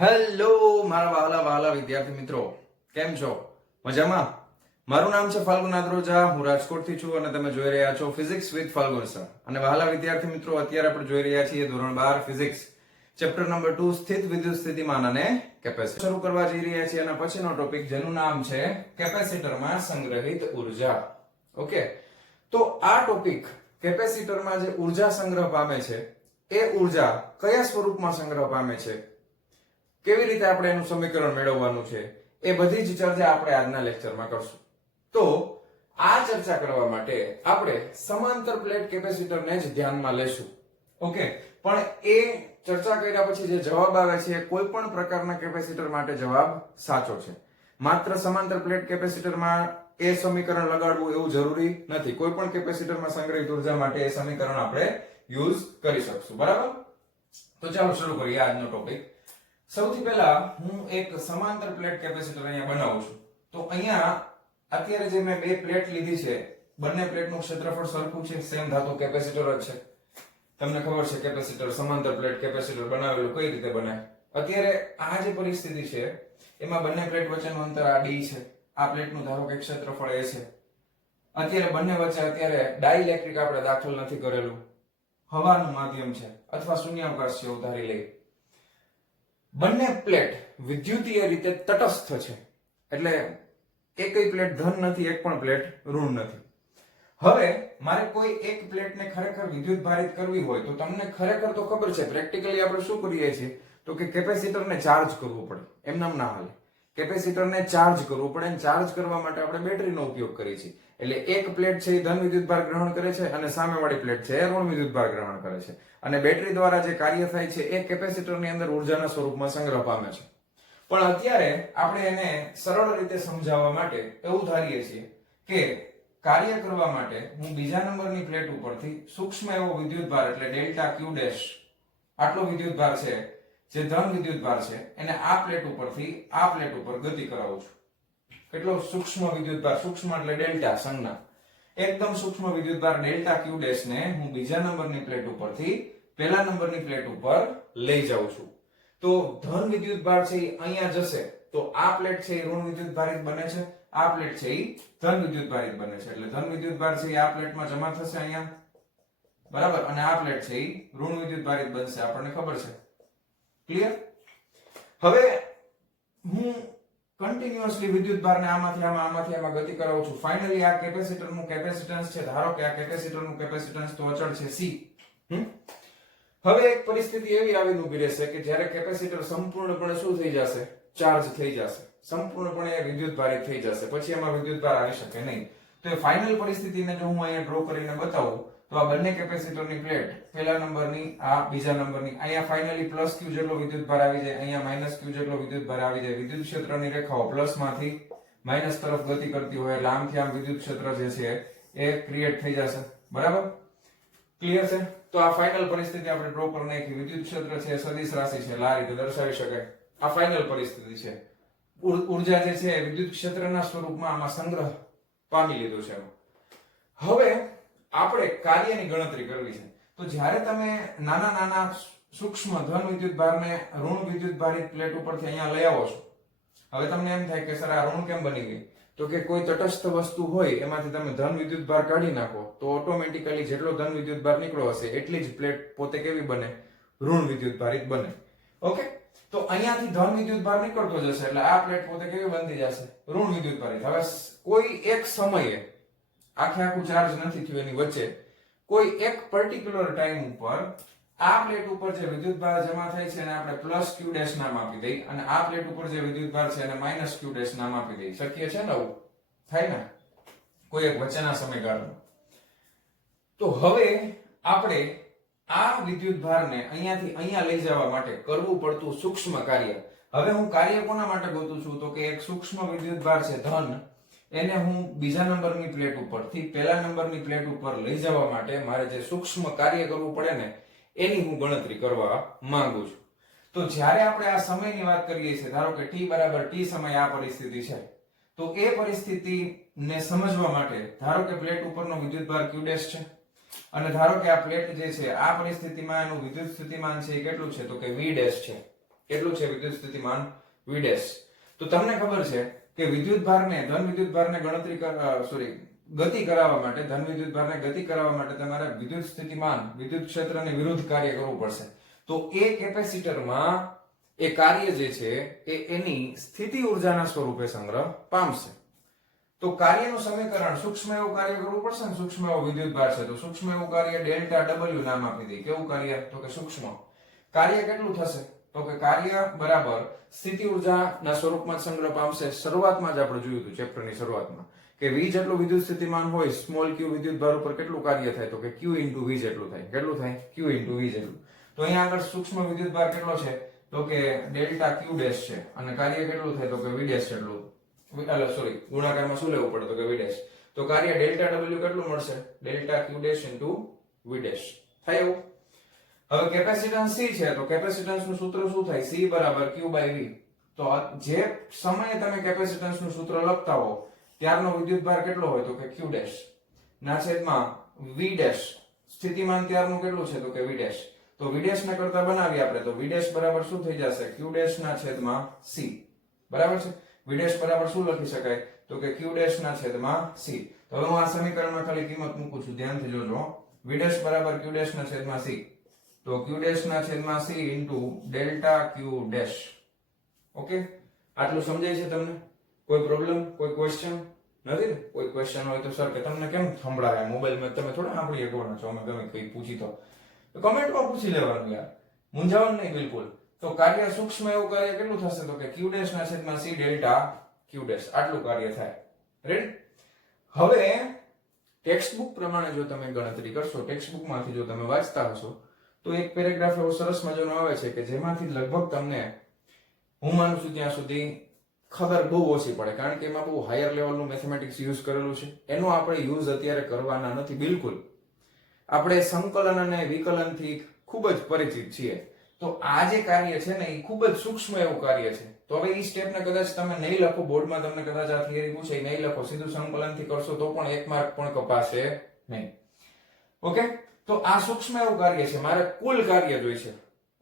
Hello મારા વહાલા વહાલા વિદ્યાર્થી મિત્રો, કેમ છો? મજામાં? મારું નામ છે ફાલ્ગુન આદ્રોજા, હું રાજકોટથી છું અને તમે જોઈ રહ્યા છો ફિઝિક્સ વિથ ફાલ્ગુન સર. અને વહાલા વિદ્યાર્થી મિત્રો, અત્યારે આપણે જોઈ રહ્યા છીએ ધોરણ 12 ફિઝિક્સ ચેપ્ટર નંબર 2 સ્થિત વિદ્યુત સ્થિતિમાન અને કેપેસિટર. શરૂ કરવા જઈ રહ્યા છીએ અને પછીનો ટોપિક જેનું નામ છે કેપેસિટરમાં સંગ્રહિત ઉર્જા. ઓકે, તો આ ટોપિક કેપેસિટરમાં જે ઉર્જા સંગ્રહ પામે છે એ ઉર્જા કયા સ્વરૂપમાં સંગ્રહ પામે છે, કેવી રીતે આપણે એનું સમીકરણ મેળવવાનું છે, એ બધી જ ચર્ચા આપણે આજના લેક્ચરમાં કરશું. તો આ ચર્ચા કરવા માટે આપણે સમાંતર પ્લેટ કેપેસિટરને જ ધ્યાનમાં લેશું. ઓકે, પણ એ ચર્ચા કર્યા પછી જે જવાબ આવે છે કોઈ પણ પ્રકારના કેપેસિટર માટે જવાબ સાચો છે. માત્ર સમાંતર પ્લેટ કેપેસિટરમાં એ સમીકરણ લગાડવું એવું જરૂરી નથી. કોઈ પણ કેપેસિટરમાં સંગ્રહિત ઉર્જા માટે એ સમીકરણ આપણે યુઝ કરી શકશું. બરાબર? તો ચાલો શરૂ કરીએ આજનો ટોપિક. સૌથી પહેલા હું એક સમાંતર પ્લેટ કેપેસિટર અહીંયા બનાવું છું. તો અહીંયા અત્યારે જે મેં બે પ્લેટ લીધી છે, બંને પ્લેટનું ક્ષેત્રફળ સરખું છે, સેમ ધાતુ કેપેસિટર જ છે. તમને ખબર છે કેપેસિટર, સમાંતર પ્લેટ કેપેસિટર બનાવેલું કઈ રીતે બને. અત્યારે આ જે પરિસ્થિતિ છે એમાં બંને પ્લેટ વચ્ચેનું અંતર આ d છે. આ પ્લેટનું ધારો કે ક્ષેત્રફળ a છે. અત્યારે બંને વચ્ચે અત્યારે ડાઇલેક્ટ્રિક આપણે દાખલ નથી કરેલું, હવાનું માધ્યમ છે અથવા શૂન્યાવકાશ છે એવું ધારી લઈએ. બંને પ્લેટ વિદ્યુતીય રીતે તટસ્થ છે, એટલે એકય પ્લેટ ધન નથી, એક પણ પ્લેટ ઋણ નથી. હવે મારે કોઈ એક પ્લેટને ખરેખર વિદ્યુત ભારિત કરવી હોય તો તમને ખરેખર તો ખબર છે પ્રેક્ટિકલી આપણે શું કરીએ છીએ તો કે કેપેસિટરને ચાર્જ કરવું પડે. એમનેમ ના હાલે, કેપેસિટરને ચાર્જ કરવું પડે અને ચાર્જ કરવા માટે આપણે બેટરીનો ઉપયોગ કરીએ છીએ. એટલે એક પ્લેટ છે એ ધન વિદ્યુત ભાર ગ્રહણ કરે છે અને સામેવાળી પ્લેટ છે એ ઋણ વિદ્યુત ભાર ગ્રહણ કરે છે. અને બેટરી દ્વારા જે કાર્ય થાય છે એ કેપેસિટરની અંદર ઉર્જાના સ્વરૂપમાં સંગ્રહ પામે છે. પણ અત્યારે આપણે એને સરળ રીતે સમજાવવા માટે એવું ધારીએ છીએ કે કાર્ય કરવા માટે હું બીજા નંબરની પ્લેટ ઉપરથી સૂક્ષ્મ એવો વિદ્યુત ભાર એટલે ડેલ્ટા ક્યુ ડેશ, આટલો વિદ્યુત ભાર છે જે ધન વિદ્યુત ભાર છે, એને આ પ્લેટ ઉપરથી આ પ્લેટ ઉપર ગતિ કરાવું છું. કેટલો સૂક્ષ્મ વિદ્યુત ભાર, સૂક્ષ્મ એટલે ડેલ્ટા સંજ્ઞા, એકદમ સૂક્ષ્મ વિદ્યુત ભાર ડેલ્ટા ક્યુ ડેશ ને હું બીજા નંબરની પ્લેટ ઉપરથી પહેલા નંબરની પ્લેટ ઉપર લઈ જાઉં છું. તો ધન વિદ્યુત ભાર છે એ અહીંયા જશે તો આ પ્લેટ છે એ ઋણ વિદ્યુત ભારિત બને છે, આ પ્લેટ છે એ ધન વિદ્યુત ભારિત બને છે. એટલે ધન વિદ્યુત ભાર છે એ આ પ્લેટમાં જમા થશે અહીંયા, બરાબર, અને આ પ્લેટ છે એ ઋણ વિદ્યુત ભારિત બનશે, આપણને ખબર છે. ક્લિયર? હવે હું કન્ટિન્યુઅસલી વિદ્યુત ભારને આમાંથી આમાં ગતિ કરાવું છું. ફાઇનલી આ કેપેસિટરનું કેપેસિટન્સ છે, ધારો કે આ કેપેસિટરનું કેપેસિટન્સ તો અચળ છે C. હવે એક પરિસ્થિતિ એવી આવીને ઊભી રહેશે કે જ્યારે કેપેસિટર સંપૂર્ણપણે શું થઈ જશે? ચાર્જ થઈ જશે, સંપૂર્ણપણે વિદ્યુત ભારિત થઈ જશે, પછી એમાં વિદ્યુત ભાર આવી શકે નહીં. તો એ ફાઇનલ પરિસ્થિતિને જો હું અહીંયા ડ્રો કરીને બતાવું તો આ બંને કેપેસિટરની પ્લેટ, પહેલા નંબરની આ બીજા નંબરની, અહીંયા ફાઇનલી પ્લસ q જેટલો વિદ્યુત ભાર આવી જાય, અહીંયા માઈનસ q જેટલો વિદ્યુત ભાર આવી જાય. વિદ્યુત ક્ષેત્રની રેખાઓ પ્લસ માંથી માઈનસ તરફ ગતિ કરતી હોય એટલે આમથી આમ વિદ્યુત ક્ષેત્ર જે છે એ ક્રિએટ થઈ જશે. બરાબર? ક્લિયર છે? તો આ ફાઇનલ પરિસ્થિતિ આપણે ડ્રો કરી નાખી. વિદ્યુત ક્ષેત્ર છે સદિશ રાશિ છે, આ રીતે દર્શાવી શકાય. આ ફાઇનલ પરિસ્થિતિ છે. ઉર્જા જે છે વિદ્યુત ક્ષેત્રના સ્વરૂપમાં આમાં સંગ્રહ પામી લીધો છે. હવે આપણે કાર્યની ગણતરી કરવી છે. તો જ્યારે તમે નાના નાના સૂક્ષ્મ ધન વિદ્યુત ભારને ઋણ વિદ્યુત ભારિત પ્લેટ ઉપરથી અહીંયા લઈ આવો છો, હવે તમને એમ થાય કે સર આ ઋણ કેમ બની ગઈ? તો કે કોઈ તટસ્થ વસ્તુ હોય એમાંથી તમે ધન વિદ્યુત ભાર કાઢી નાખો તો ઓટોમેટિકલી જેટલો ધન વિદ્યુત ભાર નીકળ્યો હશે એટલી જ પ્લેટ પોતે કેવી બને? ઋણ વિદ્યુત ભારિત બને. ઓકે, તો અહીંયાથી ધન વિદ્યુત ભાર નીકળતો જશે એટલે આ પ્લેટ પોતે કેવી બનતી જશે? ઋણ વિદ્યુત ભારિત. હવે કોઈ એક સમયે આખું ચાર્જ નથી થયું એની વચ્ચે, કોઈ એક પર્ટિક્યુલર ટાઈમ ઉપર આ પ્લેટ ઉપર જે વિદ્યુત ભાર જમા થાય છે એને આપણે પ્લસ q ડેશ નામ આપી દઈ અને આ પ્લેટ ઉપર જે વિદ્યુત ભાર છે એને માઈનસ q ડેશ નામ આપી દઈ. શક્ય છે ને? આવું થાય ને કોઈ એક વચ્ચેના સમયગાળામાં. તો હવે આપણે આ વિદ્યુત ભારને અહીંયાથી અહીંયા લઈ જવા માટે કરવું પડતું સૂક્ષ્મ કાર્ય. હવે હું કાર્ય કોના માટે ગોતું છું તો કે એક સૂક્ષ્મ વિદ્યુત ભાર છે ધન, એને હું બીજા નંબરની પ્લેટ ઉપરથી પહેલા નંબરની પ્લેટ ઉપર લઈ જવા માટે મારે જે સૂક્ષ્મ કાર્ય કરવું પડે ને એની હું ગણતરી કરવા માંગુ છું. તો જ્યારે આપણે આ સમયની વાત કરીએ છીએ, ધારો કે t બરાબર t સમય આ પરિસ્થિતિ છે, તો એ પરિસ્થિતિને સમજવા માટે ધારો કે પ્લેટ ઉપરનો વિદ્યુત ભાર q ડેશ છે અને ધારો કે આ પ્લેટ જે છે આ પરિસ્થિતિમાં એનું વિદ્યુત સ્થિતિમાન છે એ કેટલું છે તો કે v ડેશ છે. કેટલું છે વિદ્યુત સ્થિતિમાન V ડેશ. તો તમને ખબર છે કે વિદ્યુત ભારને ધન વિદ્યુત ભારને ગતિ કરાવવા માટે ધન વિદ્યુત ભારને ગતિ કરાવવા માટે તમારે વિદ્યુત સ્થિતિમાન વિદ્યુત ક્ષેત્રની વિરુદ્ધ કાર્ય કરવું પડશે. તો એ કેપેસિટરમાં એ કાર્ય જે છે એ એની સ્થિતિ ઉર્જાના સ્વરૂપે સંગ્રહ પામશે. તો કાર્યનું સમીકરણ સૂક્ષ્મ એવું કાર્ય કરવું પડશે ને, સૂક્ષ્મ એવો વિદ્યુત ભાર છે તો સૂક્ષ્મ એવું કાર્ય ડેલ્ટા ડબલ્યુ નામ આપી દઈએ. કેવું કાર્ય? તો કે સૂક્ષ્મ કાર્ય કેટલું થશે? તો કે કાર્ય બરાબર સ્થિતિ ઉર્જાના સ્વરૂપમાં સંગ્રહ પામશે. શરૂઆતમાં જ આપણે જોયું હતું ચેપ્ટરની શરૂઆતમાં કે V જેટલું વિદ્યુત સ્થિતિમાન હોય સ્મોલ q વિદ્યુત ભાર ઉપર કેટલું કાર્ય થાય? તો કે q * V જેટલું થાય. કેટલું થાય? q * V જેટલું. તો અહીંયા આગળ સૂક્ષ્મ વિદ્યુત ભાર કેટલો છે? તો કે ડેલ્ટા q ડેશ છે અને કાર્ય કેટલું થાય? તો કે V ડેશ જેટલું. ગુણાકારમાં શું લેવું પડે? તો કે V ડેશ. તો કાર્ય ડેલ્ટા w કેટલું મળશે? Delta q dash * V dash થાય એવું. હવે કેપેસિટન્સ C છે તો કેપેસિટન્સનું સૂત્ર શું થાય? C = q / V. તો જે સમયે તમે કેપેસિટન્સનું સૂત્ર લખતા હો ત્યારનો વિદ્યુતભાર કેટલો હોય? તો કે q ડેશ ના છેદમાં V ડેશ. સ્થિતિમાન ત્યારનું કેટલું છે? તો કે V ડેશ. તો V ડેશ ને કરતા બનાવી આપણે તો V ડેશ બરાબર શું થઈ જશે? q ડેશ ના છેદમાં C. બરાબર છે. V ડેશ બરાબર શું લખી શકાય? તો કે q ડેશ ના છેદમાં C. તો હવે હું આ સમીકરણમાં ખાલી કિંમત મૂકું છું, ધ્યાનથી જોજો. V ડેશ બરાબર q ડેશ ના છેદમાં C. તો q ડેશ ના છેદમાં C * delta q dash. Okay, આટલું સમજાય છે તમને? કોઈ પ્રોબ્લેમ, કોઈ ક્વેશ્ચન નથી ને? કોઈ ક્વેશ્ચન હોય તો સર કે તમને કેમ સંભળાય મોબાઈલમાં, તમે થોડા સાંભળી શકવાના છો, અમે ગમે કંઈ પૂછી તો કમેન્ટમાં પૂછી લેવાનું યાર, મૂંઝાવાનું નહીં બિલકુલ. તો કાર્ય સૂક્ષ્મ એવું કાર્ય કેટલું થશે? તો કે q ડેશ ના છેદમાં C ડેલ્ટા q ડેશ. આટલું કાર્ય થાય. રેડી? હવે ટેક્સ્ટબુક પ્રમાણે જો તમે ગણતરી કરશો, ટેક્સ્ટબુકમાંથી જો તમે વાંચતા હશો તો એક પેરેગ્રાફ એવો સરસ મજાનો આવે છે કે જેમાંથી લગભગ તમને હું માનું છું ત્યાં સુધી ખબર બહુ ઓછી પડે, કારણ કે એમાં બહુ હાયર લેવલનું મેથેમેટિક્સ યુઝ કરેલું છે. એનો આપણે યુઝ અત્યારે કરવાના નથી બિલકુલ. આપણે સંકલન અને વિકલનથી ખૂબ જ પરિચિત છીએ. તો આ જે કાર્ય છે ને એ ખૂબ જ સૂક્ષ્મ એવું કાર્ય છે. તો હવે એ સ્ટેપને કદાચ તમે નહીં લખો, બોર્ડમાં તમને કદાચ આ થિયરી પૂછે નહીં લખો, સીધું સંકલનથી કરશો તો પણ 1 માર્ક પણ કપાશે નહીં. ઓકે, તો આ સૂક્ષ્મ એવું કાર્ય છે, મારે કુલ કાર્ય જોઈશે.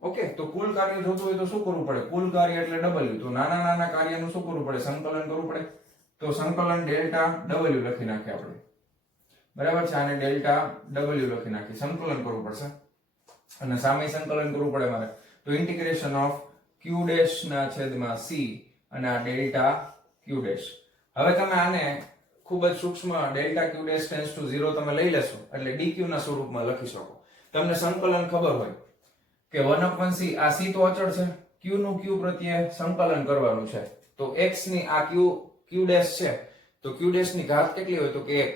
ઓકે, તો કુલ કાર્ય જોતું હોય તો શું કરવું પડે? કુલ કાર્ય એટલે W. તો નાના નાના કાર્યનું શું કરવું પડે? સંકલન કરવું પડે. તો સંકલન ડેલ્ટા W લખી નાખીએ આપણે. બરાબર છે, આને ડેલ્ટા W લખી નાખી, સંકલન કરવું પડશે અને સામે સંકલન કરવું પડે મારે. તો ઇન્ટિગ્રેશન ઓફ q ડેશ ના છેદમાં C અને આ ડેલ્ટા q ડેશ. હવે તમે આને ખૂબ જ સૂક્ષ્મ delta q dash tends to 0 તમે લઈ લેશો એટલે dq ના સ્વરૂપમાં લખી શકો. તમને સંકલન ખબર હોય કે 1/c, આ c તો અચળ છે, q નું q પ્રત્યે સંકલન કરવાનું છે. તો x ની આ q ડેશ છે તો q ડેશ ની ઘાત કેટલી હોય? તો કે 1.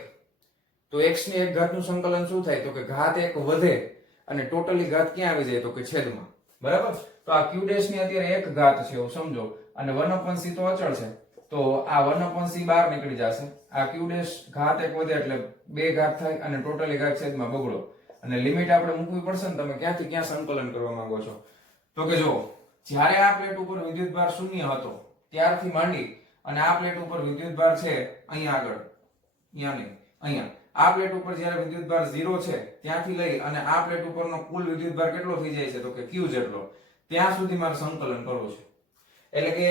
તો x ની એક ઘાતનું સંકલન શું થાય? તો કે ઘાત 1 વધે અને ટોટલી ઘાત ક્યાં આવી જાય? તો કે છેદમાં. બરાબર? તો આ q ડેશ ની અત્યારે એક ઘાત છે એવું સમજો અને 1/c તો અચળ છે તો આ 1/c બહાર નીકળી જશે. આ q ડેશ ઘાત 1 વધે એટલે 2 ઘાત થાય અને ટોટલી ઘાત છેદમાં બગડો. અને લિમિટ આપણે મૂકવી પડશે ને, તમે ક્યાંથી ક્યાં સંકલન કરવા માંગો છો? તો કે જો જ્યારે આ પ્લેટ ઉપર વિદ્યુતભાર શૂન્ય હતો ત્યારથી માંડી અને આ પ્લેટ ઉપર વિદ્યુતભાર છે અહીંયા આગળ, અહીંયા નહીં, અહીંયા આ પ્લેટ ઉપર જ્યારે વિદ્યુતભાર 0 છે ત્યાંથી લઈ અને આ પ્લેટ ઉપરનો કુલ વિદ્યુતભાર કેટલો થઈ જાય છે? તો કે q જેટલો. ત્યાં સુધી મારે સંકલન કરવું છે. એટલે કે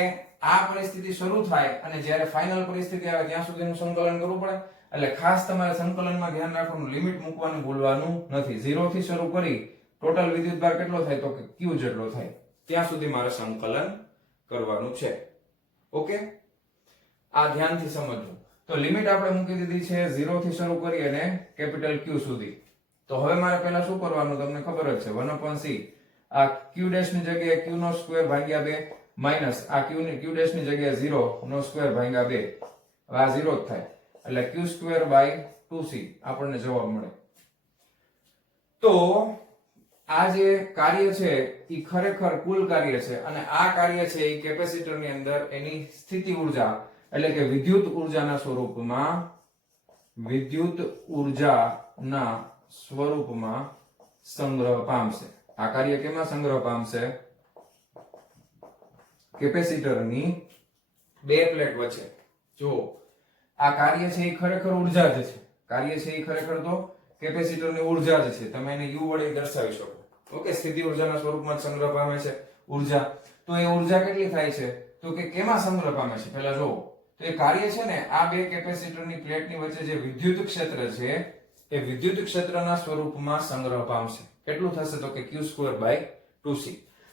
આ પરિસ્થિતિ શરૂ થાય અને જ્યારે ફાઇનલ પરિસ્થિતિ આવે ત્યાં સુધીનું સંકલન કરવું પડે. એટલે ખાસ તમારે સંકલનમાં ધ્યાન રાખવાનું, લિમિટ મૂકવાનું ભૂલવાનું નથી. 0 થી શરૂ કરી ટોટલ વિદ્યુતભાર કેટલો થાય? તો કે q જેટલો થાય. ત્યાં સુધી મારે સંકલન કરવાનું છે. ઓકે, આ ધ્યાનથી સમજજો. તો લિમિટ આપણે મૂકી દીધી છે 0 થી શરૂ કરી અને કેપિટલ Q સુધી. તો હવે મારે પહેલા શું કરવાનું તમને ખબર જ છે, 1/c આ q ડેશ ની જગ્યાએ q નો સ્ક્વેર ભાગ્યા 2 માઈનસ આ q ડેશ ની જગ્યાએ 0 નો સ્ક્વેર ભાગ્યા 2. આ 0 જ થાય એટલે q²/2c આપણને જવાબ મળે. તો આ જે કાર્ય છે એ ખરેખર કુલ કાર્ય છે અને આ કાર્ય છે એ કેપેસિટરની અંદર એની સ્થિતિ ઉર્જા એટલે કે વિદ્યુત ઉર્જાના સ્વરૂપમાં સંગ્રહ પામશે. આ કાર્ય કેમાં સંગ્રહ પામશે? કેપેસિટરની બે પ્લેટ વચ્ચે. જો આ કાર્ય છે એ ખરેખર ઉર્જા જ છે, કાર્ય છે એ ખરેખર તો કેપેસિટરની ઉર્જા જ છે. તમે એને u વડે દર્શાવી શકો. ઓકે, સ્થિતિ ઉર્જાના સ્વરૂપમાં સંગ્રહ પામે છે. ઉર્જા. તો એ ઉર્જા કેટલી થાય છે તો કે કેમાં સંગ્રહ પામે છે પહેલા જોવો. તો એ કાર્ય છે ને આ બે કેપેસિટરની પ્લેટની વચ્ચે જે વિદ્યુત ક્ષેત્ર છે એ વિદ્યુત ક્ષેત્રના સ્વરૂપમાં સંગ્રહ પામશે. કેટલું થશે તો કે q²/2c.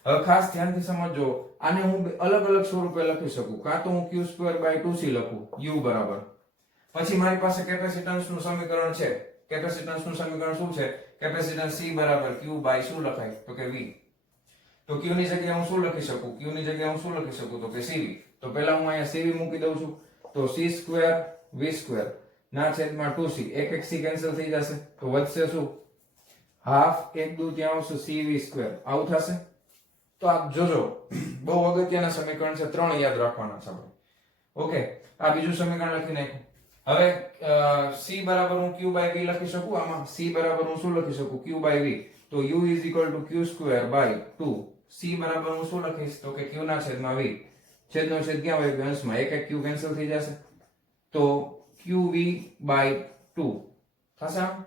હવે ખાસ ધ્યાનથી સમજજો, આને હું અલગ અલગ સ્વરૂપે લખી શકું. કાં તો હું q²/2c લખું u બરાબર, પછી મારી પાસે કેપેસિટન્સ નું સમીકરણ છે. કેપેસિટન્સ નું સમીકરણ શું છે? કેપેસિટન્સ c બરાબર q બાય શું લખાય તો કે v. તો q ની જગ્યાએ હું શું લખી શકું? q ની જગ્યાએ હું શું લખી શકું તો કે cv. તો પહેલા હું અહીંયા cv મૂકી દઉં છું. તો c² v² ના છેદમાં 2c. એક c કેન્સલ થઈ જશે તો વધશે શું? Half 1/2 cv². આવું થશે. તો આપ જોજો, બહુ અગત્યના સમીકરણ છે, 3 યાદ રાખવાના છે આપણે. ઓકે, આ બીજું સમીકરણ લખી નાખ્યું. હવે c બરાબર હું q/v લખી શકું. આમાં c બરાબર હું શું લખી શકું? q/v. તો u = q²/2. c બરાબર હું શું લખીશ તો કે q ના છેદમાં v. છેદનો છેદ ક્યાં હોય? અંશમાં. એક q કેન્સલ થઈ જશે તો qv/2 થશે. આમ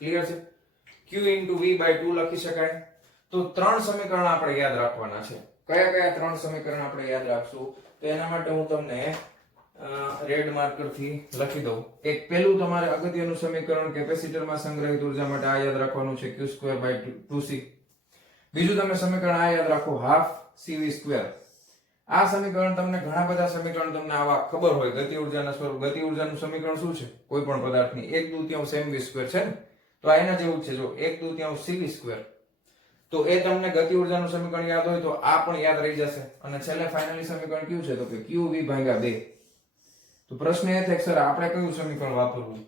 ક્લિયર છે? q * v/2 લખી શકાય. તો 3 સમીકરણ આપણે યાદ રાખવાના છે. કયા કયા 3 સમીકરણ આપણે યાદ રાખશું? તો એના માટે હું તમને રેડ માર્કર થી લખી દઉં. એક પહેલું તમારે અગત્યનું સમીકરણ કેપેસિટરમાં સંગ્રહિત ઉર્જા માટે આ યાદ રાખવાનું છે q²/2c. બીજું તમે સમીકરણ આ યાદ રાખો હાફ cv². આ સમીકરણ તમને ઘણા બધા સમીકરણ તમને આવા ખબર હોય. ગતિ ઉર્જાના સ્વરૂપ. ગતિ ઉર્જાનું સમીકરણ શું છે? કોઈ પણ પદાર્થની 1/2 mv² છે ને, તો આ એના જેવું જ છે. જો 1/2 cv². તો એ તમને ગતિ ઉર્જાનું સમીકરણ યાદ હોય તો આ પણ યાદ રહી જશે. અને છેલ્લે ફાઇનલી સમીકરણ કયું છે તો કે qv/2. તો પ્રશ્ન એ થાય સર આપણે કયું સમીકરણ વાપરવું?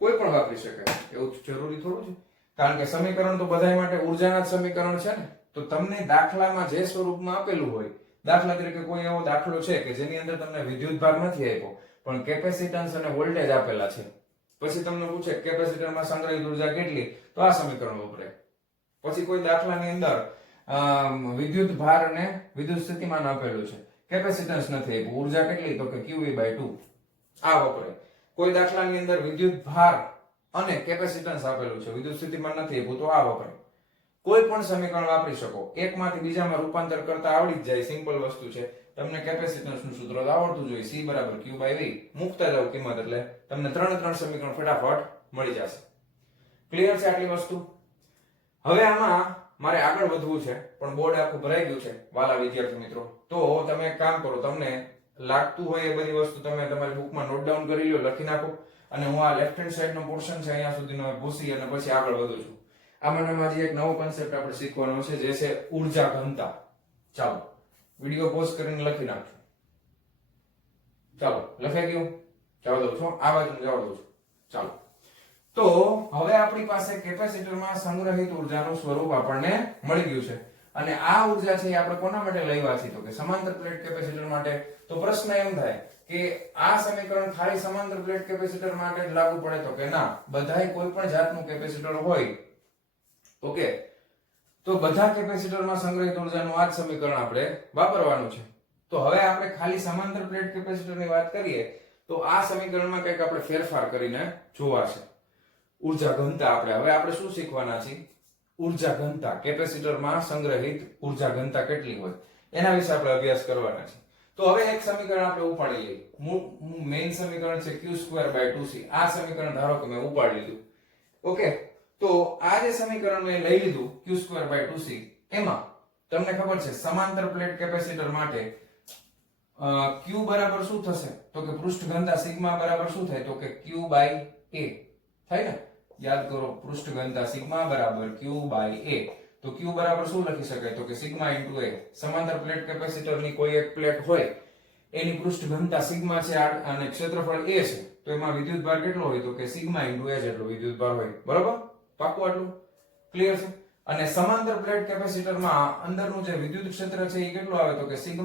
કોઈ પણ વાપરી શકાય, એવું જરૂરી થોડું છે. કારણ કે સમીકરણ તો બધા માટે ઉર્જાના જ સમીકરણ છે ને. તો તમને દાખલામાં જે સ્વરૂપમાં આપેલું હોય, દાખલા તરીકે કોઈ એવો દાખલો છે કે જેની અંદર તમને વિદ્યુતભાર નથી આપ્યો પણ કેપેસિટન્સ અને વોલ્ટેજ આપેલા છે, પછી તમને પૂછે કેપેસિટરમાં સંગ્રહિત ઉર્જા કેટલી, તો આ સમીકરણ વપરાય. પછી કોઈ દાખલાની અંદર વિદ્યુત ભાર અને વિદ્યુત સ્થિતિમાન આપેલું છે, કેપેસિટન્સ નથી આપ્યું, ઉર્જા કેટલી તો કે qv/2, આ વપરાય. કોઈ દાખલાની અંદર વિદ્યુત ભાર અને કેપેસિટન્સ આપેલું છે, વિદ્યુત સ્થિતિમાન નથી આપ્યું, તો આ વપરાય. કોઈ પણ સમીકરણ વાપરી શકો. એકમાંથી બીજામાં રૂપાંતર કરતા આવડી જ જાય, સિમ્પલ વસ્તુ છે. તમને કેપેસિટન્સ નું સૂત્ર તો આવડતું જોઈએ, c = q/v. મૂકતા જાવ કિંમત એટલે તમને 3 સમીકરણ ફટાફટ મળી જશે. ક્લિયર છે આટલી વસ્તુ? હવે આમાં મારે આગળ વધવું છે પણ બોર્ડ આખું ભરાઈ ગયું છે વાલા વિદ્યાર્થી મિત્રો. તો તમે એક કામ કરો, તમને લાગતું હોય એ બધી વસ્તુ તમે તમારી બુકમાં નોટ ડાઉન કરી લો, લખી નાખો. અને હું આ લેફ્ટ હેન્ડ સાઈડ નો પોર્શન છે અહીંયા સુધીનો ભૂસી અને પછી આગળ વધું છું. આમાંના જે એક નવો કોન્સેપ્ટ આપણે શીખવાનો છે જે છે ઉર્જા ઘનતા. ચાલો વિડિયો પોઝ કરીને લખી નાખજો. ચાલો લખાઈ ગયું? જવા દઉં છું, આ બાજુ જવા દઉં છું. ચાલો, તો હવે આપણી પાસે કેપેસિટરમાં સંગ્રહિત ઉર્જાનું સ્વરૂપ આપણને મળી ગયું છે. અને આ ઉર્જા છે એ આપણે કોના માટે લેવા છે તો કે સમાંતર પ્લેટ કેપેસિટર માટે. તો પ્રશ્ન એમ થાય કે આ સમીકરણ ખાલી સમાંતર પ્લેટ કેપેસિટર માટે જ લાગુ પડે તો કે ના, બધાય કોઈ પણ જાતનું કેપેસિટર હોય ઓકે, તો બધા કેપેસિટરમાં સંગ્રહિત ઉર્જાનું આ જ સમીકરણ આપણે વાપરવાનું છે. તો હવે આપણે ખાલી સમાંતર પ્લેટ કેપેસિટરની વાત કરીએ તો આ સમીકરણમાં કંઈક આપણે ફેરફાર કરીને જોવા છે. ઉર્જા ઘનતા આપણે શું શીખવાના છીએ? ઉર્જા ઘનતા, કેપેસિટરમાં સંગ્રહિત ઉર્જા ઘનતા કેટલી હોય એના વિશે આપણે અભ્યાસ કરવાના છે. તો હવે એક સમીકરણ આપણે ઉપાડી લઈએ. મેઇન સમીકરણ છે q²/2c. આ સમીકરણ ધારો કે મેં ઉપાડી લીધું. ઓકે, તો આ જે સમીકરણ મેં લઈ લીધું q²/2c, એમાં તમને ખબર છે સમાંતર પ્લેટ કેપેસિટર માટે q બરાબર શું થશે તો કે પૃષ્ઠ ઘનતા સિગ્મા બરાબર શું થાય તો કે q/a થાય ને. યાદ કરો, પૃષ્ઠ ઘનતા સિગ્મા બરાબર q/a. તો q બરાબર શું લખી શકાય તો કે સિગ્મા * a. સમાંતર પ્લેટ કેપેસિટરની કોઈ એક પ્લેટ હોય એની પૃષ્ઠ ઘનતા સિગ્મા છે અને ક્ષેત્રફળ a છે, તો એમાં વિદ્યુતભાર કેટલો હોય તો કે સિગ્મા * a જેટલો વિદ્યુતભાર હોય. બરોબર? પાક્કું આટલું ક્લિયર છે? અને સમાંતર પ્લેટ કેપેસિટરમાં અંદરનું જે વિદ્યુત ક્ષેત્ર છે એ કેટલું આવે તો કે σ/ε0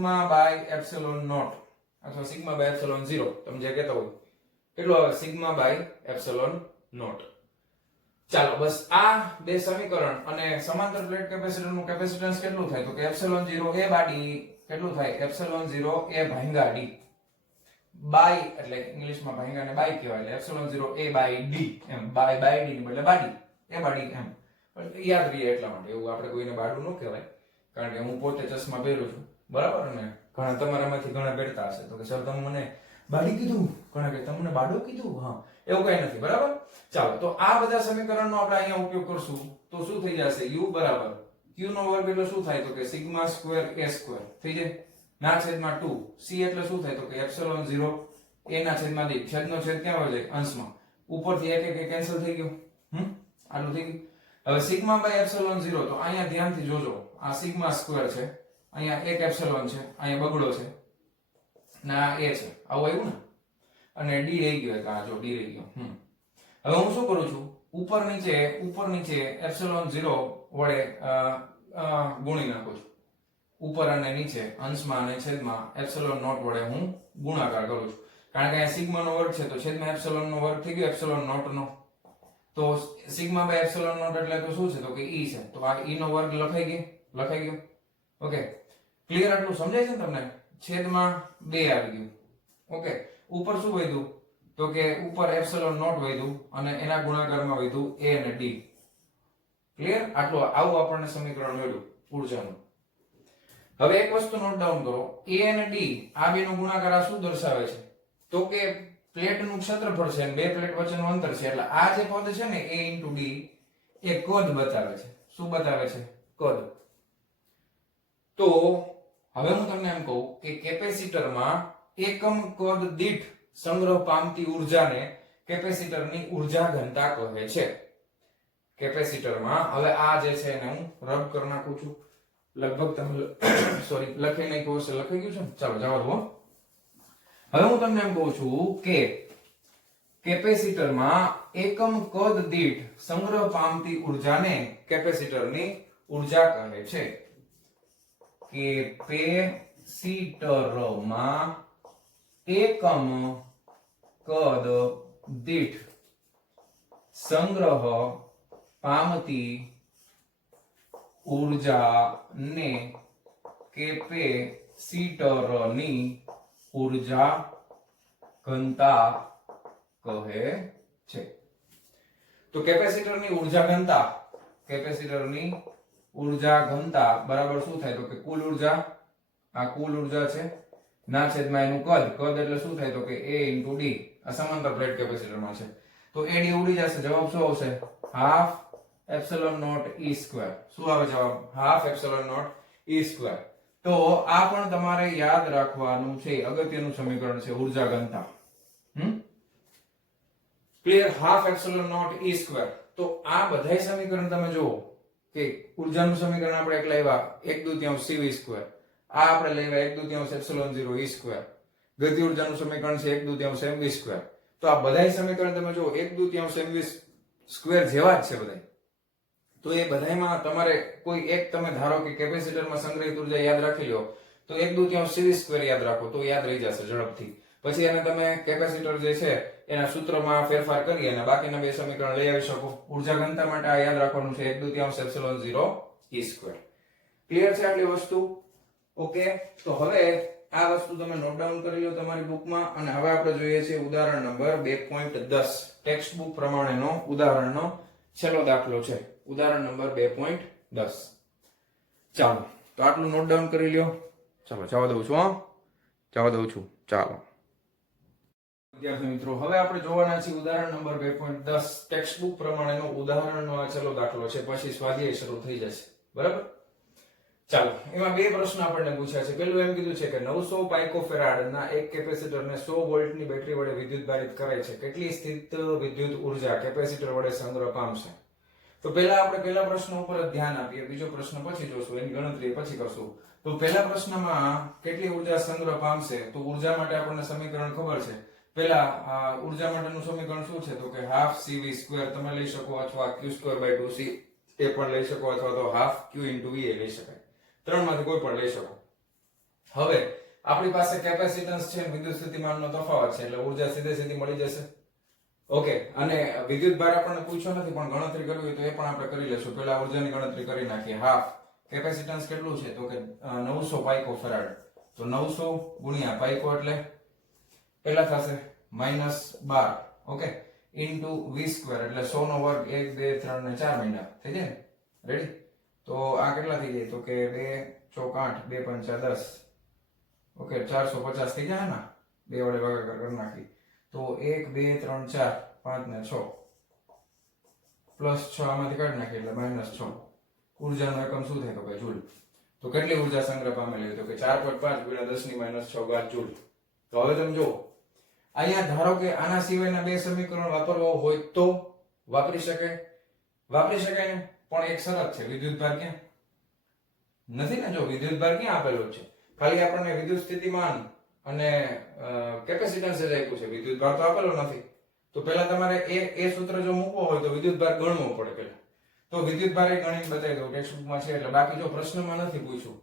અથવા σ/ε0, તમે જે કહેતા હોય કેટલું આવે σ/ε0. ચાલો બસ આ બે સમીકરણ અને સમાંતર પ્લેટ કેપેસિટરનું કેપેસિટન્સ કેટલું થાય તો કે ε0a/d કેટલું થાય ε0a/d. બાય એટલે ઇંગ્લિશમાં ભાંગાને બાય કહેવાય એટલે ε0a/d એમ, બાય d ની બદલે બાડી a/d એમ યાદ રહીએ એટલા માટે. એવું આપણે કોઈને બાડું ન કહેવાય. કારણ કે હું પોતે ચશ્મા પહેરું છું, બરાબર ને? ઘણા તમારામાંથી ઘણા પહેરતા હશે તો કે સર તમે મને બાડી કીધું, ઘણા કે તમને બાડો કીધું. હા, એવું કઈ નથી, બરાબર? ચાલો, તો આ બધા સમીકરણનો આપણે અહીંયા ઉપયોગ કરશું તો શું થઈ જશે? u બરાબર q નો વર્ગ એટલે શું થાય તો કે સિગ્મા સ્ક્વેર a સ્ક્વેર થઈ જાય ના છેદમાં 2 c એટલે શું થાય તો કે એપ્સિલોન 0 a ના છેદમાં d, છેદનો છેદ ક્યાં વહી જાય? અંશમાં. ઉપરથી એક એક કેન્સલ થઈ ગયું. આટલું થઈ ગયું. હવે સિગ્મા બાય એપ્સિલોન 0 તો અહીંયા ધ્યાનથી જોજો, આ સિગ્મા સ્ક્વેર છે, અહીંયા એક એપ્સિલોન છે, અહીંયા બગડો છે ને આ a છે, આવું આવ્યું ને? અને d રહી ગયો, એક આ જો d રહી ગયો. હવે હું શું કરું છું? ઉપર નીચે એપ્સિલોન 0 વડે ગુણી નાખું છું. ઉપર અને નીચે અંશમાં અને છેદમાં એપ્સિલોન નોટ વડે હું ગુણાકાર કરું છું. કારણ કે અહીંયા સિગ્મા નો વર્ગ છે તો છેદમાં એપ્સિલોન નો વર્ગ થઈ ગયો એપ્સિલોન નોટ નો. તો સિગ્મા બાય એપ્સિલોન નોટ એટલે તો શું છે તો કે e છે, તો આ e નો વર્ગ લખાઈ ગયો. Okay, clear? આટલું સમજાય છે ને તમને? છેદમાં 2 આવી ગયું. ઓકે, ઉપર શું વધ્યું તો કે ઉપર એપ્સિલોન નોટ વધ્યું અને એના ગુણાકારમાં વધ્યું a અને d. ક્લિયર? આટલું આવું આપણને સમીકરણ મળ્યું ઊર્જાનું. હવે એક વસ્તુ નોટ ડાઉન કરો, a અને d આ બેનો ગુણાકાર આ શું દર્શાવે છે તો કે પ્લેટનું ક્ષેત્રફળ છે અને બે પ્લેટ વચ્ચેનું અંતર છે, એટલે આ જે પદ છે ને a * d એ કદ બતાવે છે. શું બતાવે છે? કદ. તો હવે હું તમને એમ કહું કે કેપેસિટરમાં એકમ કદ દીઠ સંગ્રહ પામતી ઊર્જાને કેપેસિટરની ઊર્જા ઘનતા કહે છે. કેપેસિટરમાં હવે આ જે છે એને હું રબ કરી નાખું છું. લગભગ તમે સોરી લખી નાખ્યું હશે, લખાઈ ગયું છે ને? ચાલો જવા દો. હવે હું તમને એમ કહું છું કે કેપેસિટરમાં એકમ કદ દીઠ સંગ્રહ પામતી ઊર્જાને કેપેસિટરની ઊર્જા કહે છે. કેપેસિટરમાં એકમ કદ દીઠ સંગ્રહ પામતી ઊર્જાને કેપેસિટરની ઊર્જા ઘનતા કહે છે. તો કેપેસિટરની ઊર્જા ઘનતા બરાબર શું થાય તો કે કુલ ઊર્જા, આ કુલ ઊર્જા છે ના છેદમાં એનું કદ એટલે શું થાય તો કે a * d. આ સમાંતર પ્લેટ કેપેસિટરમાં છે તો ad ઉડી જશે. જવાબ શું આવશે? Half epsilon naught e square. શું આવે જવાબ? Half epsilon naught e square. તો આ પણ તમારે યાદ રાખવાનું છે, અગત્યનું સમીકરણ છે ઊર્જા ઘનતા. Clear? Half epsilon naught e square. તો આ બધાય સમીકરણ તમે જુઓ કે ઊર્જાનું સમીકરણ આપણે એક લાવ્યા 1/2 cv સ્ક્વેર, આ આપણે લાવ્યા 1/2 એપ્સિલોન 0 e સ્ક્વેર. ગતિ ઊર્જાનું સમીકરણ છે 1/2 mv સ્ક્વેર. તો આ બધાય સમીકરણ તમે જુઓ 1/2 mv સ્ક્વેર જેવા જ છે બધાય. તો એ બધાયમાં તમારે કોઈ એક તમે ધારો કે કેપેસિટરમાં સંગ્રહિત ઊર્જા યાદ રાખી લો તો 1/2 cv સ્ક્વેર યાદ રાખો તો યાદ રહી જશે ઝડપથી. પછી એને તમે કેપેસિટર જે છે એના સૂત્રમાં ફેરફાર કરી અને બાકીના બે સમીકરણ લઈ આવી શકો. ઊર્જા ઘનતા માટે આ યાદ રાખવાનું છે 1/2 એપ્સિલોન 0 e સ્ક્વેર. ક્લિયર છે આટલી વસ્તુ? ઓકે, તો હવે આ વસ્તુ તમે નોટ ડાઉન કરી લો તમારી બુકમાં. અને હવે આપણે જોઈએ છે ઉદાહરણ નંબર 2.10. ટેક્સ્ટ બુક પ્રમાણેનો ઉદાહરણનો છેલ્લો દાખલો છે. ઉદાહરણ નંબર 2.10. ચાલો, તો આટલું નોટ ડાઉન કરી લ્યો. ચાલો જવા દઉં છું. ચાલો વિદ્યાર્થી મિત્રો, હવે આપણે જોવાના છીએ ઉદાહરણ નંબર 2.10. ટેક્સ્ટ બુક પ્રમાણેનો ઉદાહરણનો આ છેલ્લો દાખલો છે, પછી સ્વાધ્યાય શરૂ થઈ જશે. બરાબર? ચાલો, એમાં બે પ્રશ્ન આપણને પૂછ્યા છે. પહેલું એમ કીધું છે કે 900 પાઇકોફેરાડ ના એક કેપેસિટરને 100 વોલ્ટની બેટરી વડે વિદ્યુત ભારિત કરે છે. કેટલી સ્થિત વિદ્યુત ઊર્જા કેપેસિટર વડે સંગ્રહ પામશે? તો પહેલા આપણે પહેલા પ્રશ્ન ઉપર જ ધ્યાન આપીએ, બીજો પ્રશ્ન પછી જોશું, એની ગણતરી પછી કરશું. તો પહેલા પ્રશ્નમાં કેટલી ઊર્જા સંગ્રહ પામશે? તો ઊર્જા માટે આપણને સમીકરણ ખબર છે. પહેલા ઊર્જા માટેનું સમીકરણ શું છે તો કે હાફ cv સ્ક્વેર તમે લઈ શકો અથવા q²/2c એ પણ લઈ શકો અથવા તો હાફ q * v એ લઈ શકાય. ત્રણમાંથી કોઈ પણ લઈ શકો. હવે આપણી પાસે કેપેસિટન્સ છે, વિદ્યુત સ્થિતિમાનનો તફાવત છે, એટલે ઊર્જા સીધી મળી જશે. ઓકે, અને વિદ્યુત ભાર આપણને પૂછ્યો નથી પણ ગણતરી કરવી હોય તો એ પણ આપણે કરી લેશું. પહેલા ઊર્જાની ગણતરી કરી નાખીએ. હાફ કેપેસિટન્સ કેટલું છે તો કે 900 પાઇકોફેરાડ. તો 900 ગુણ્યા પાઇકો એટલે કેટલા થશે? -12. ઓકે, ઇન્ટુ v સ્ક્વેર એટલે 100 નો વર્ગ 1 2 3 ને 4 મહિના થઈ જાય ને? રેડી? તો આ કેટલા થઈ જાય? તો કે 2 ચોક 8, 2 પંચા 10. ઓકે, 450 થઈ જાય ને? 2 વડે ભાગાકાર કરી નાખી તો 1 2 3 4 5 ને 6 +6 આમાંથી કાઢી નાખી એટલે -6. ઉર્જાનો એકમ શું થાય? તો કે જૂલ. તો કેટલી ઉર્જા સંગ્રહ પામેલી? તો કે 4.5 × 10⁻6 જૂલ. તો હવે તમે જો અહીંયા ધારો કે આના સિવાયના બે સમીકરણ વાપરવા હોય તો વાપરી શકાય ને, પણ એક શરત છે, વિદ્યુતભાર ક્યાં નથી ને? જો વિદ્યુતભાર ક્યાં આપેલો છે? ખાલી આપણને વિદ્યુત સ્થિતિમાન અને કેપેસિટન્સ જ આપ્યું છે, વિદ્યુતભાર તો આપેલો નથી. તો પહેલા તમારે એ સૂત્ર જો મૂકવો હોય તો વિદ્યુતભાર ગણવો પડે પહેલા. તો વિદ્યુતભાર એ ગણીને બતાવી દઉં, ટેક્સ્ટ બુકમાં છે એટલે. બાકી જો પ્રશ્નમાં નથી પૂછ્યું,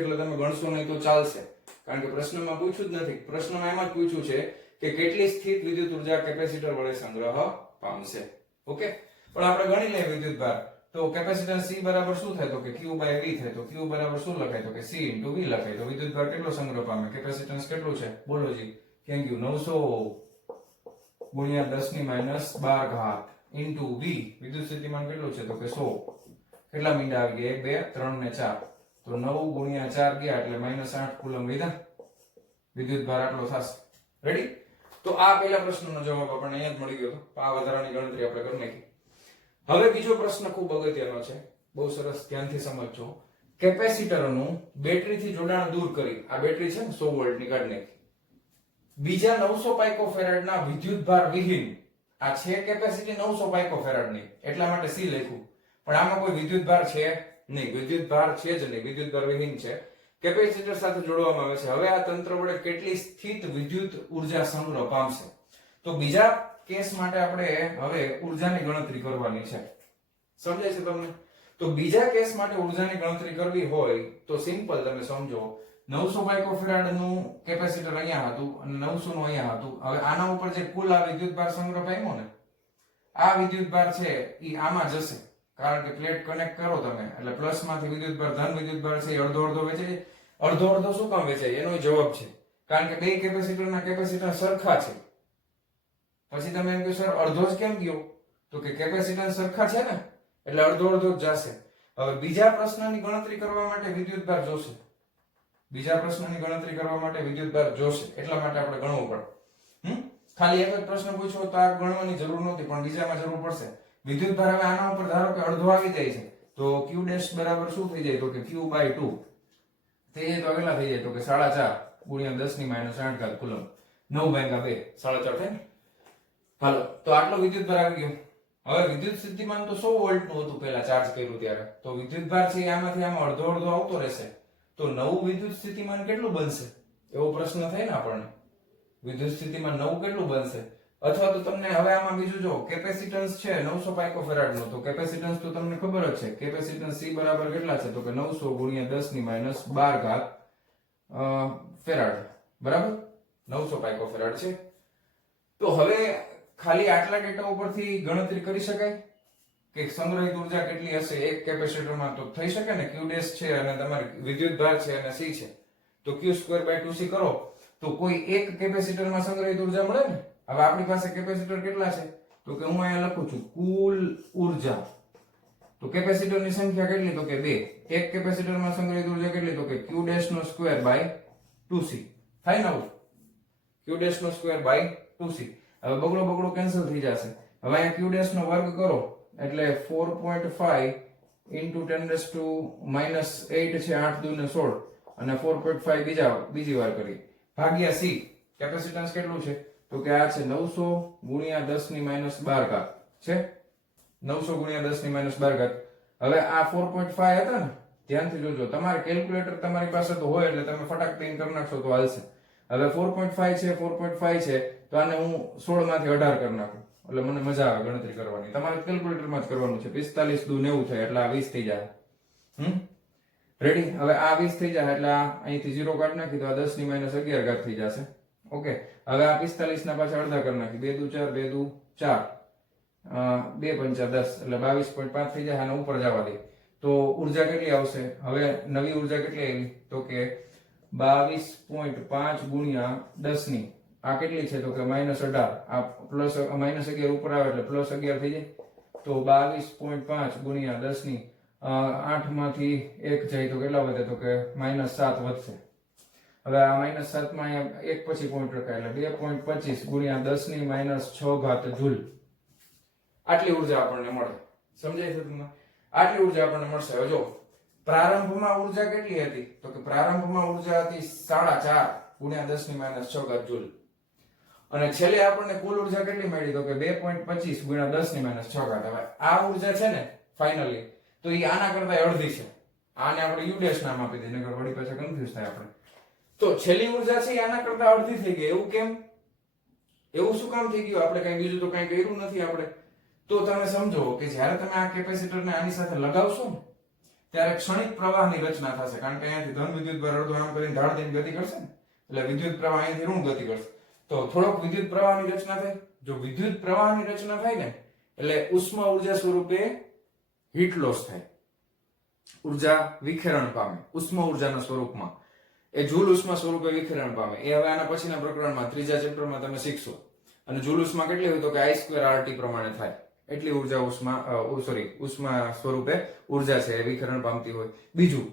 એટલે તમે ગણશો નહીં તો ચાલશે, કારણ કે પ્રશ્નમાં પૂછ્યું જ નથી. પ્રશ્નમાં એમાં જ પૂછ્યું છે કે કેટલી સ્થિત વિદ્યુત ઉર્જા કેપેસિટર વડે સંગ્રહ પામશે. ઓકે, પણ આપણે ગણી લઈએ વિદ્યુતભાર. તો કેપેસિટન્સ C બરાબર શું થાય? તો કે Q/V થાય. તો Q બરાબર શું લખાય? તો કે C × V લખાય. તો વિદ્યુતભાર કેટલો સંગ્રહ પામે? કેપેસિટન્સ કેટલું છે? બોલો જી. કેમ કે 900 × 10⁻12 × V. વિદ્યુત સ્થિતિમાન કેટલું છે? તો કે 100. કેટલા મીંડા આવી ગયા? 1 2 3 ને 4. તો 9 × 4 ગયા એટલે -8 કુલમ લીધા. વિદ્યુતભાર આટલો થશે. રેડી? તો આ પહેલા પ્રશ્નનો જવાબ આપણને અહીંયા જ મળી ગયો હતો. આ વધારાની ગણતરી આપણે કરી નાખી. હવે બીજો પ્રશ્ન ખૂબ અગત્યનો છે, બહુ સરસ, ધ્યાનથી સમજજો. કેપેસિટરનું બેટરીથી જોડાણ દૂર કરી, આ બેટરી છે ને 100 વોલ્ટની, કાઢી નાખી. બીજા 900 પાઇકોફેરાડના વિદ્યુતભાર વિહીન, આ છે કેપેસિટી 900 પાઇકોફેરાડની, એટલા માટે C લખ્યું. પણ આમાં કોઈ વિદ્યુતભાર છે નહીં, વિદ્યુતભાર છે જ નહીં, વિદ્યુતભાર વિહીન છે. કેપેસિટર સાથે જોડવામાં આવે છે. હવે આ તંત્ર વડે કેટલી સ્થિત વિદ્યુત ઉર્જા સંગ્રહ પામશે? તો બીજા કેસ માટે આપણે હવે ઉર્જાની ગણતરી કરવાની છે. સમજાય છે તમને? તો બીજા કેસ માટે ઉર્જાની ગણતરી કરવી હોય તો સિમ્પલ, તમે સમજો. 900 પાઇકોફેરાડ નું કેપેસિટર અહીંયા હતું અને 900 નું અહીંયા હતું. હવે આના ઉપર જે કુલ આ વિદ્યુતભાર સંગ્રહ પામ્યો ને, આ વિદ્યુતભાર છે ઈ આમાં જશે, કારણ કે પ્લેટ કનેક્ટ કરો તમે એટલે પ્લસ માંથી વિદ્યુતભાર, ધન વિદ્યુતભાર છે અડધો અડધો વેચાય. અડધો શું કામ વેચાય? એનો જવાબ છે કારણ કે બે કેપેસિટરના કેપેસિટન્સ સરખા છે. પછી તમે એમ કહો સર અડધો જ કેમ ગયો? તો કે કેપેસિટન્સ સરખા છે ને એટલે અડધો અડધો જ જશે. હવે બીજા પ્રશ્નની ગણતરી કરવા માટે વિદ્યુતભાર જોશે. એટલા માટે આપણે ગણવું પડે. ખાલી એક જ પ્રશ્ન પૂછ્યો તો આ ગણવાની જરૂર નહોતી, પણ બીજામાં જરૂર પડશે. વિદ્યુતભાર હવે આના ઉપર ધારો કે અડધો આવી જાય છે તો Q ડેશ બરાબર શું થઈ જાય? તો કે Q/2 થઈ જાય. તો કેટલા થઈ જાય? તો કે 4.5 × 10⁻8 કુલમ. 9 × 2 4.5 થાય ને? હાલો, તો આટલો વિદ્યુતભાર આવી ગયો. હવે વિદ્યુત સ્થિતિમાન તો 100 વોલ્ટ નું હતું પહેલા ચાર્જ કર્યું ત્યારે. તો વિદ્યુતભાર છે આમાંથી આમાં અડધો અડધો આવતો રહેશે. તો નવું વિદ્યુત સ્થિતિમાન કેટલું બનશે? એવો પ્રશ્ન થાય ને આપણને. વિદ્યુત સ્થિતિમાન નવું કેટલું બનશે? અથવા તો તમને હવે આમાં બીજું જો, કેપેસિટન્સ છે 900 પાઇકોફેરાડ નો, તો કેપેસિટન્સ તો તમને ખબર જ છે. કેપેસિટન્સ C બરાબર કેટલા છે? તો કે 900 × 10⁻12 ફેરાડ. બરાબર? 900 પાઇકોફેરાડ છે. તો હવે ખાલી આટલા ડેટા ઉપરથી ગણતરી કરી શકાય કે સંગ્રહિત ઉર્જા કેટલી હશે એક કેપેસિટરમાં? તો થઈ શકે ને. Q ડેશ છે અને તમારી વિદ્યુતભાર છે અને C છે, તો Q²/2C કરો તો કોઈ એક કેપેસિટરમાં સંગ્રહિત ઉર્જા મળે ને. હવે આપણી પાસે કેપેસિટર કેટલા છે? તો કે હું અહીંયા લખું છું કુલ ઉર્જા. તો કેપેસિટરની સંખ્યા કેટલી? તો કે 2. એક કેપેસિટરમાં સંગ્રહિત ઉર્જા કેટલી? તો કે Q²/2C થાય ને. આવું Q²/2C. હવે બગડો કેન્સલ થઈ જશે. હવે અહીંયા Q ડેશ નો વર્ગ કરો એટલે 4.5 × 10⁻8 છે, 8 દુ ને 16 અને 4.5 બીજી વાર કરી ભાગ્યા C. કેપેસિટન્સ કેટલું છે? તો કે આ છે 900 × 10⁻12 છે. 900 × 10⁻12. હવે આ 4.5 હતા ને, ધ્યાનથી જોજો. તમારે કેલ્ક્યુલેટર તમારી પાસે તો હોય એટલે તમે ફટાક દઈને કરી નાખશો તો હાલશે. હવે 4.5 છે તો આને હું 16 માંથી 18 કરી નાખું એટલે મને મજા આવે ગણતરી કરવાની. તમારે કેલ્ક્યુલેટરમાં જ કરવાનું છે. 45 દુ 90 થાય એટલે આ 20 થઈ જાય. રેડી? હવે આ 20 થઈ જાય એટલે આ અહીંથી 0 કાઢી નાખી તો આ 10⁻11 થઈ જશે. ઓકે, હવે આ 45 ના પાછા અડધા કરી નાખી. 2 દુ 4, 2 દુ 4, 2 પંચા 10 એટલે 22.5 થઈ જાય. આને ઉપર જવા દે તો ઉર્જા કેટલી આવશે? હવે નવી ઉર્જા કેટલી આવી? તો કે 22.5 × 10 ની આ કેટલી છે? તો કે -18. આ પ્લસ -11 ઉપર આવે એટલે +11 થઈ જાય. તો 22.5 × 10 ની 8 માંથી 1 જાય તો કેટલા વધે? તો કે -7 વધશે. હવે આ -7 માં અહીંયા 1 પછી પોઈન્ટ રખાય એટલે 2.25 ગુણ્યા 10 ની -6 ઘાત જૂલ. આટલી ઉર્જા આપણને મળે. સમજાય છે તમને? આટલી ઉર્જા આપણને મળશે. હવે જો પ્રારંભમાં ઉર્જા કેટલી હતી? તો કે પ્રારંભમાં ઉર્જા હતી 4.5 ગુણ્યા 10 ની -6 ઘાત જૂલ. અને છેલ્લે આપણને કુલ ઉર્જા કેટલી મળી? તો કે 2.25 ગુણ્યા 10 ની -6 ઘાત. હવે આ ઉર્જા છે ને ફાઇનલી તો એ આના કરતા અડધી છે. આને આપણે યુ ડેશ નામ આપી દઈએ, નકર વળી પાછા કન્ફ્યુઝ થાય આપણે. તો છેલ્લી ઉર્જા છે એ આના કરતા અડધી થઈ ગઈ. એવું કેમ? એવું શું કામ થઈ ગયું? આપણે કઈ બીજું તો કઈ કર્યું નથી આપણે. તો તમે સમજો કે જ્યારે તમે આ કેપેસિટરને આની સાથે લગાવશો ને ત્યારે ક્ષણિક પ્રવાહની રચના થશે. કારણ કે અહીંયાથી ધન વિદ્યુત ભાર અડધો આમ કરીને ઢાળ દઈને ગતિ કરશે ને એટલે વિદ્યુત પ્રવાહ અહીંથી ઋણ ગતિ કરશે. તો થોડોક વિદ્યુત પ્રવાહની રચના થાય. જો વિદ્યુત પ્રવાહની રચના થાય ને એટલે ઉષ્મા ઉર્જા સ્વરૂપે હીટ લોસ થાય. ઉર્જા વિખેરણ પામે ઉષ્મા ઉર્જાના સ્વરૂપમાં. એ જૂલ ઉષ્મા સ્વરૂપે વિખેરણ પામે. એ હવે આના પછીના પ્રકરણમાં ત્રીજા ચેપ્ટરમાં તમે શીખશો. અને જૂલ ઉષ્મા કેટલી હોય? તો કે I2RT પ્રમાણે થાય. એટલી ઉર્જા ઉષ્મા સ્વરૂપે ઉર્જા છે એ વિખેરણ પામતી હોય. બીજું,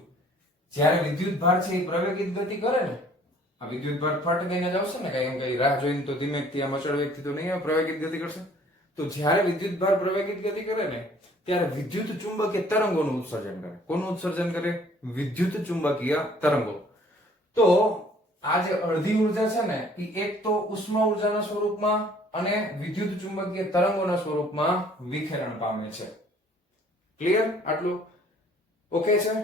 જ્યારે વિદ્યુત ભાર છે એ પ્રવેગિત ગતિ કરે ને, આ વિદ્યુત ભાર ફટ દઈને જ આવશે ને, કઈ એમ કઈ રાહ જોઈને તો ધીમેથી આમ અચળ વેગથી તો નહીં આવે, પ્રવેગિત ગતિ કરશે. તો જ્યારે વિદ્યુત ભાર પ્રવેગિત ગતિ કરે ને ત્યારે વિદ્યુત ચુંબકીય તરંગોનું ઉત્સર્જન કરે. કોનું ઉત્સર્જન કરે? વિદ્યુત ચુંબકીય તરંગો. તો આ જે અડધી ઉર્જા છે ને એ એક તો ઉષ્મા ઉર્જાના સ્વરૂપમાં અને વિદ્યુત ચુંબકીય તરંગોના સ્વરૂપમાં વિખેરણ પામે છે. ક્લિયર? આટલું ઓકે છે?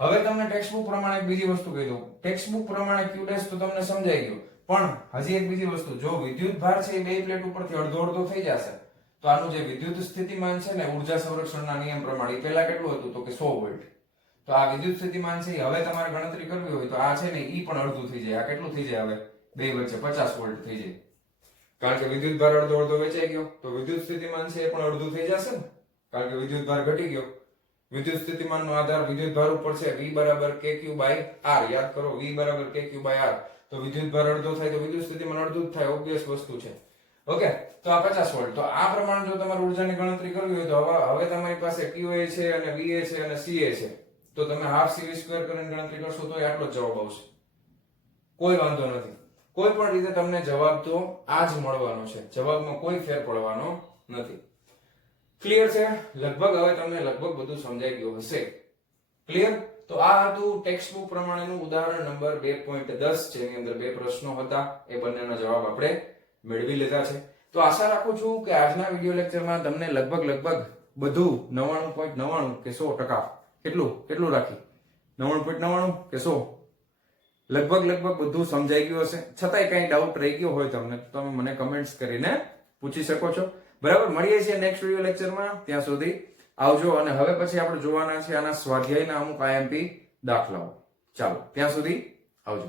હવે તમને ટેક્સ્ટબુક પ્રમાણે એક બીજી વસ્તુ કહી દઉં. ટેક્સ્ટબુક પ્રમાણે ક્યુ ડેશ તો તમને સમજાઈ ગયું, પણ હજી એક બીજી વસ્તુ, જો વિદ્યુત ભાર છે એ બે પ્લેટ ઉપરથી અડધો અડધો થઈ જશે તો આનું જે વિદ્યુત સ્થિતિમાન છે ને ઉર્જા સંરક્ષણના નિયમ પ્રમાણે પહેલા કેટલું હતું? તો કે 100 વોલ્ટ. તો આ વિદ્યુત સ્થિતિમાન છે હવે તમારે ગણતરી કરવી હોય તો આ છે ને ઈ પણ અડધું થઈ જાય. આ કેટલું થઈ જાય? હવે બે વચ્ચે 50 વોલ્ટ થઈ જાય. કારણ કે વિદ્યુત ભાર અડધો અડધો વેચાઈ ગયો તો વિદ્યુત સ્થિતિમાન છે એ પણ અડધું થઈ જશે ને, કારણ કે વિદ્યુત ભાર ઘટી ગયો. વિદ્યુત સ્થિતિમાનનો આધાર વિદ્યુત ભાર ઉપર છે. V બરાબર kq/r. યાદ કરો, V બરાબર kq/r. તો વિદ્યુત ભાર અડધો થાય તો વિદ્યુત સ્થિતિમાન અડધું જ થાય. ઓબ્વિયસ વસ્તુ છે. ઓકે, તો આ 50 વોલ્ટ. તો આ પ્રમાણે જો તમારે ઉર્જાની ગણતરી કરવી હોય તો હવે તમારી પાસે QA છે અને VA છે અને CA છે. તો તમે હાફ CV² કરીને ગણતરી કરશો તો આટલો જ જવાબ આવશે. કોઈ વાંધો નથી. કોઈ પણ રીતે તમને જવાબ તો આ જ મળવાનો છે. જવાબમાં કોઈ ફેર પડવાનો નથી. ક્લિયર છે? લગભગ હવે તમને લગભગ બધું સમજાઈ ગયું હશે. ક્લિયર? તો આ હતું ટેક્સ્ટબુક પ્રમાણેનું ઉદાહરણ નંબર 2.10 જેની અંદર બે પ્રશ્નો હતા. એ બંનેના જવાબ આપણે મેળવી લીધા છે. તો આશા રાખું છું કે આજના વિડિયો લેક્ચરમાં તમને લગભગ બધું 99.99 કે 100% કેટલું રાખી 99.99 કે 100 લગભગ બધું સમજાઈ ગયું હશે. છતાંય કઈ ડાઉટ રહી ગયો હોય તમને તો તમે મને કમેન્ટ્સ કરીને પૂછી શકો છો. બરાબર, મળીએ છીએ નેક્સ્ટ વિડિયો લેક્ચરમાં. ત્યાં સુધી આવજો. અને હવે પછી આપણે જોવાના છે આના સ્વાધ્યાયના અમુક IMP દાખલાઓ. ચાલો, ત્યાં સુધી આવજો.